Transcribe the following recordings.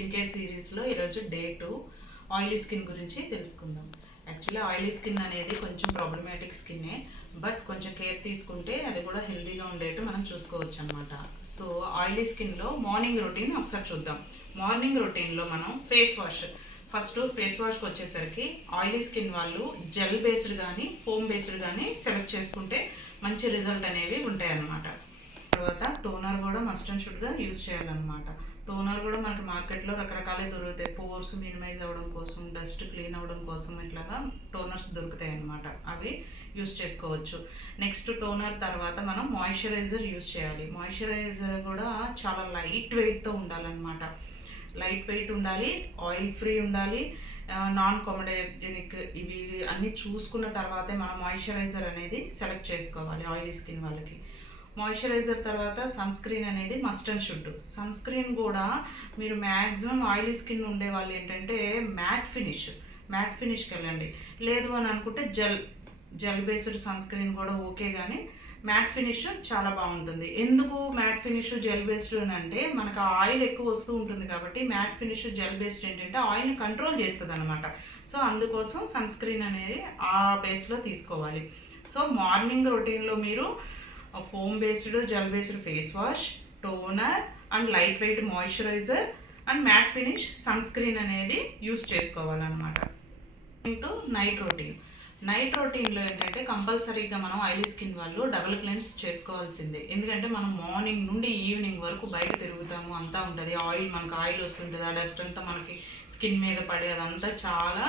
Skin care సిరీస్లో ఈరోజు day two oily skin గురించి తెలుసుకుందాం. యాక్చువల్లీ ఆయిలీ స్కిన్ అనేది కొంచెం ప్రాబ్లమాటిక్ స్కిన్నే బట్ కొంచెం కేర్ తీసుకుంటే అది కూడా హెల్తీగా ఉండేట్టు మనం చూసుకోవచ్చు అనమాట సో ఆయిలీ స్కిన్లో మార్నింగ్ రొటీన్ ఒకసారి చూద్దాం. మార్నింగ్ రొటీన్లో మనం ఫేస్ వాష్ ఫస్ట్ ఫేస్ వాష్కి వచ్చేసరికి ఆయిలీ స్కిన్ వాళ్ళు జెల్ బేస్డ్ కానీ ఫోమ్ బేస్డ్ కానీ సెలెక్ట్ చేసుకుంటే మంచి రిజల్ట్ అనేవి ఉంటాయన్నమాట. తర్వాత టోనర్ కూడా మస్ట్ అండ్ షుడ్గా యూజ్ చేయాలన్నమాట. టోనర్ కూడా మనకి మార్కెట్లో రకరకాలే దొరుకుతాయి. పోర్స్ మినిమైజ్ అవ్వడం కోసం డస్ట్ క్లీన్ అవ్వడం కోసం ఇట్లాగా టోనర్స్ దొరుకుతాయి అన్నమాట. అవి యూస్ చేసుకోవచ్చు. నెక్స్ట్ టోనర్ తర్వాత మనం మాయిశ్చరైజర్ యూస్ చేయాలి. మాయిశ్చరైజర్ కూడా చాలా లైట్ వెయిట్తో ఉండాలన్నమాట. లైట్ వెయిట్ ఉండాలి ఆయిల్ ఫ్రీ ఉండాలి నాన్ కామెడోజెనిక్ ఇవి అన్నీ చూసుకున్న తర్వాతే మనం మాయిశ్చరైజర్ అనేది సెలెక్ట్ చేసుకోవాలి ఆయిలీ స్కిన్ వాళ్ళకి. మాయిశ్చరైజర్ తర్వాత సన్ స్క్రీన్ అనేది must and should sunscreen కూడా మీరు మ్యాక్సిమం ఆయిలీ స్కిన్ ఉండే వాళ్ళు ఏంటంటే మ్యాట్ ఫినిష్ మ్యాట్ ఫినిష్కి వెళ్ళండి. లేదు అని అనుకుంటే gel gel based sunscreen కూడా ఓకే కానీ మ్యాట్ ఫినిష్ చాలా బాగుంటుంది. ఎందుకు మ్యాట్ ఫినిష్ జెల్ బేస్డ్ అని అంటే మనకు ఆయిల్ ఎక్కువ వస్తూ ఉంటుంది కాబట్టి మ్యాట్ ఫినిష్ జెల్ బేస్డ్ ఏంటంటే ఆయిల్ని కంట్రోల్ చేస్తుంది అనమాట సో అందుకోసం సన్ స్క్రీన్ అనేది ఆ బేస్లో తీసుకోవాలి. సో మార్నింగ్ రొటీన్లో మీరు foam based gel based face wash toner and light weight moisturiser and matte finish sunscreen అనేది యూస్ చేసుకోవాలన్నమాట. ఇంటూ నైట్ రొటీన్ నైట్ రొటీన్లో ఏంటంటే కంపల్సరీగా మనం ఆయిలీ స్కిన్ వాళ్ళు డబుల్ క్లెన్స్ చేసుకోవాల్సిందే. ఎందుకంటే మనం మార్నింగ్ నుండి ఈవినింగ్ వరకు బయట తిరుగుతాము అంతా ఉంటుంది. ఆయిల్ మనకు ఆయిల్ వస్తుంటుంది ఆ డస్ట్ అంతా మనకి స్కిన్ మీద పడే అదంతా చాలా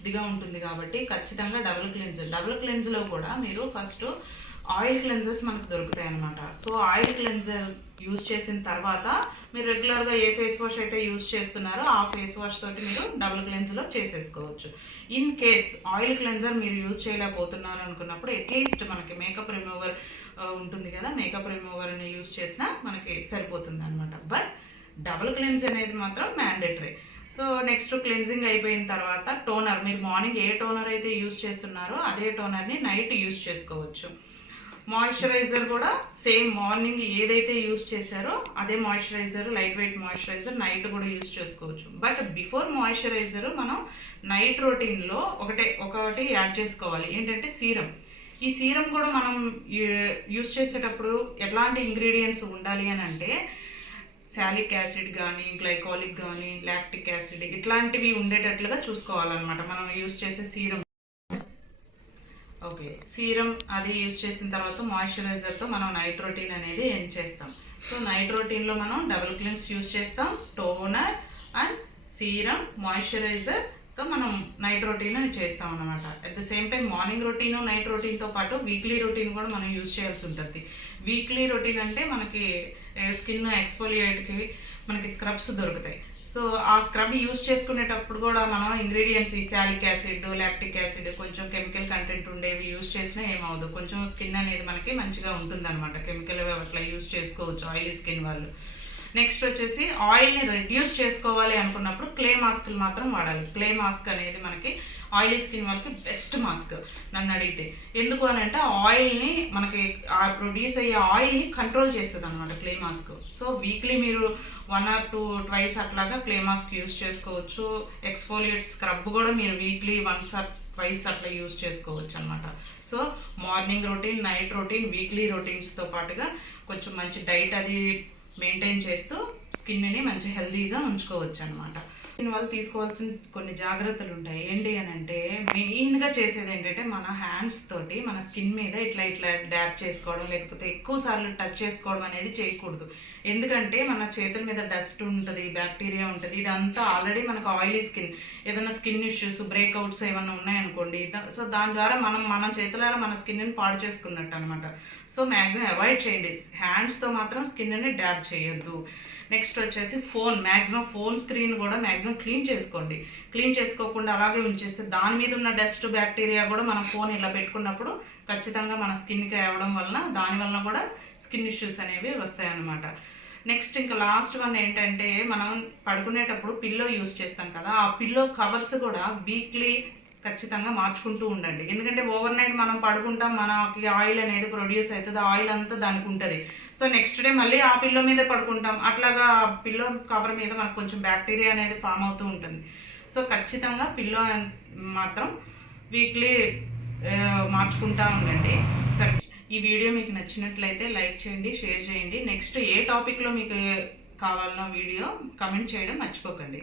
ఇదిగా ఉంటుంది కాబట్టి ఖచ్చితంగా డబుల్ క్లెన్స్ డబుల్ క్లెన్స్లో కూడా మీరు ఫస్ట్ ఆయిల్ క్లెన్జర్స్ మనకు దొరుకుతాయి అనమాట సో ఆయిల్ క్లెన్జర్ యూజ్ చేసిన తర్వాత మీరు రెగ్యులర్గా ఏ ఫేస్ వాష్ అయితే యూజ్ చేస్తున్నారో ఆ ఫేస్ వాష్ తోటి మీరు డబుల్ క్లెన్జ్లో చేసేసుకోవచ్చు. ఇన్ కేస్ ఆయిల్ క్లెన్జర్ మీరు యూజ్ చేయలేకపోతున్నారు అనుకున్నప్పుడు అట్లీస్ట్ మనకి మేకప్ రిమూవర్ ఉంటుంది కదా మేకప్ రిమూవర్ని యూజ్ చేసినా మనకి సరిపోతుంది అనమాట బట్ డబుల్ క్లెన్స్ అనేది మాత్రం మ్యాండేటరీ. సో నెక్స్ట్ క్లెన్జింగ్ అయిపోయిన తర్వాత టోనర్ మీరు మార్నింగ్ ఏ టోనర్ అయితే యూజ్ చేస్తున్నారో అదే టోనర్ని నైట్ యూజ్ చేసుకోవచ్చు. మాయిశ్చరైజర్ కూడా సేమ్ మార్నింగ్ ఏదైతే యూస్ చేశారో అదే moisturiser light weight moisturiser night కూడా యూస్ చేసుకోవచ్చు. బట్ బిఫోర్ మాయిశ్చరైజర్ మనం నైట్ రొటీన్లో ఒకటే ఒకటి యాడ్ చేసుకోవాలి. ఏంటంటే సీరం. ఈ సీరం కూడా మనం యూస్ చేసేటప్పుడు ఎలాంటి ఇంగ్రీడియంట్స్ ఉండాలి అని అంటే శాలిక్ యాసిడ్ కానీ గ్లైకాలిక్ కానీ లాక్టిక్ యాసిడ్ ఇట్లాంటివి ఉండేటట్లుగా చూసుకోవాలన్నమాట. మనం యూస్ చేసే సీరం. ఓకే. సీరం అది యూజ్ చేసిన తర్వాత మాయిశ్చరైజర్తో మనం నైట్ రొటీన్ అనేది ఎండ్ చేస్తాం? సో నైట్ రొటీన్లో మనం డబుల్ క్లీన్స్ యూజ్ చేస్తాం. టోనర్ అండ్ సీరం మాయిశ్చరైజర్ తో మనం నైట్ రొటీన్ చేస్తాం అనమాట at the same time morning routine night రొటీన్తో పాటు వీక్లీ రొటీన్ కూడా మనం యూస్ చేయాల్సి ఉంటుంది. వీక్లీ రొటీన్ అంటే మనకి స్కిన్ ఎక్స్ఫోలియేట్కి మనకి స్క్రబ్స్ దొరుకుతాయి. సో ఆ స్క్రబ్ యూస్ చేసుకునేటప్పుడు కూడా మనం ఇంగ్రీడియంట్స్ ఈ శాలిక్ యాసిడ్ లాక్టిక్ యాసిడ్ కొంచెం కెమికల్ కంటెంట్ ఉండేవి యూస్ చేసినా ఏమవుదు కొంచెం స్కిన్ అనేది మనకి మంచిగా ఉంటుందన్నమాట. కెమికల్ అట్లా యూస్ చేసుకోవచ్చు ఆయిలీ స్కిన్ వాళ్ళు. నెక్స్ట్ వచ్చేసి ఆయిల్ని రెడ్యూస్ చేసుకోవాలి అనుకున్నప్పుడు క్లే మాస్క్లు మాత్రం వాడాలి. క్లే మాస్క్ అనేది మనకి ఆయిలీ స్కిన్ వాళ్ళకి బెస్ట్ మాస్క్ నన్ను అడిగితే. ఎందుకు అని అంటే ఆయిల్ని మనకి ఆ ప్రొడ్యూస్ అయ్యే ఆయిల్ని కంట్రోల్ చేస్తుంది అనమాట క్లే మాస్క్ సో వీక్లీ మీరు వన్ ఆర్ టూ ట్వైస్ అట్లాగా క్లే మాస్క్ యూస్ చేసుకోవచ్చు. ఎక్స్ఫోలియేట్ స్క్రబ్ కూడా మీరు వీక్లీ వన్స్ ఆర్ ట్వైస్ అట్లా యూస్ చేసుకోవచ్చు అనమాట so morning routine night routine weekly రొటీన్స్తో పాటుగా కొంచెం మంచి డైట్ అది మెయింటైన్ చేస్తూ స్కిన్ని మంచి హెల్దీగా ఉంచుకోవచ్చు అనమాట దీనివల్ల తీసుకోవాల్సిన కొన్ని జాగ్రత్తలు ఉంటాయి. ఏంటి అని అంటే మెయిన్గా చేసేది ఏంటంటే మన హ్యాండ్స్ తోటి మన స్కిన్ మీద ఇట్లా ఇట్లా డ్యాప్ చేసుకోవడం లేకపోతే ఎక్కువ సార్లు టచ్ చేసుకోవడం అనేది చేయకూడదు. ఎందుకంటే మన చేతుల మీద డస్ట్ ఉంటుంది బ్యాక్టీరియా ఉంటుంది ఇదంతా ఆల్రెడీ మనకు ఆయిలీ స్కిన్ ఏదైనా స్కిన్ ఇష్యూస్ బ్రేక్అవుట్స్ ఏమైనా ఉన్నాయనుకోండి సో దాని ద్వారా మనం మన చేతులారా మన స్కిన్ని పాడు చేసుకున్నట్టు అనమాట సో మ్యాక్సిమం అవాయిడ్ చేయండి. హ్యాండ్స్తో మాత్రం స్కిన్ని డ్యాప్ చేయొద్దు. నెక్స్ట్ వచ్చేసి ఫోన్ మ్యాక్సిమం ఫోన్ స్క్రీన్ కూడా మ్యాక్సిమం క్లీన్ చేసుకోండి. క్లీన్ చేసుకోకుండా అలాగే ఉంచేస్తే దాని మీద ఉన్న డస్ట్ బ్యాక్టీరియా కూడా మన ఫోన్ ఇలా పెట్టుకున్నప్పుడు ఖచ్చితంగా మన స్కిన్కి అవ్వడం వలన దాని వలన కూడా స్కిన్ ఇష్యూస్ అనేవి వస్తాయన్నమాట. నెక్స్ట్ ఇంకా లాస్ట్ వన్ ఏంటంటే మనం పడుకునేటప్పుడు పిల్లో యూస్ చేస్తాం కదా ఆ పిల్లో కవర్స్ కూడా వీక్లీ ఖచ్చితంగా మార్చుకుంటూ ఉండండి. ఎందుకంటే ఓవర్ నైట్ మనం పడుకుంటాం మనకి ఆయిల్ అనేది ప్రొడ్యూస్ అవుతుంది ఆయిల్ అంతా దానికి ఉంటుంది. సో నెక్స్ట్ డే మళ్ళీ ఆ పిల్లో మీద పడుకుంటాం. అట్లాగా ఆ పిల్లో కవర్ మీద మనకు కొంచెం బ్యాక్టీరియా అనేది ఫామ్ అవుతూ ఉంటుంది. సో ఖచ్చితంగా పిల్లో మాత్రం వీక్లీ మార్చుకుంటా ఉండండి. సరే ఈ వీడియో మీకు నచ్చినట్లయితే లైక్ చేయండి షేర్ చేయండి. నెక్స్ట్ ఏ టాపిక్లో మీకు కావాలన్నా వీడియో కమెంట్ చేయడం మర్చిపోకండి.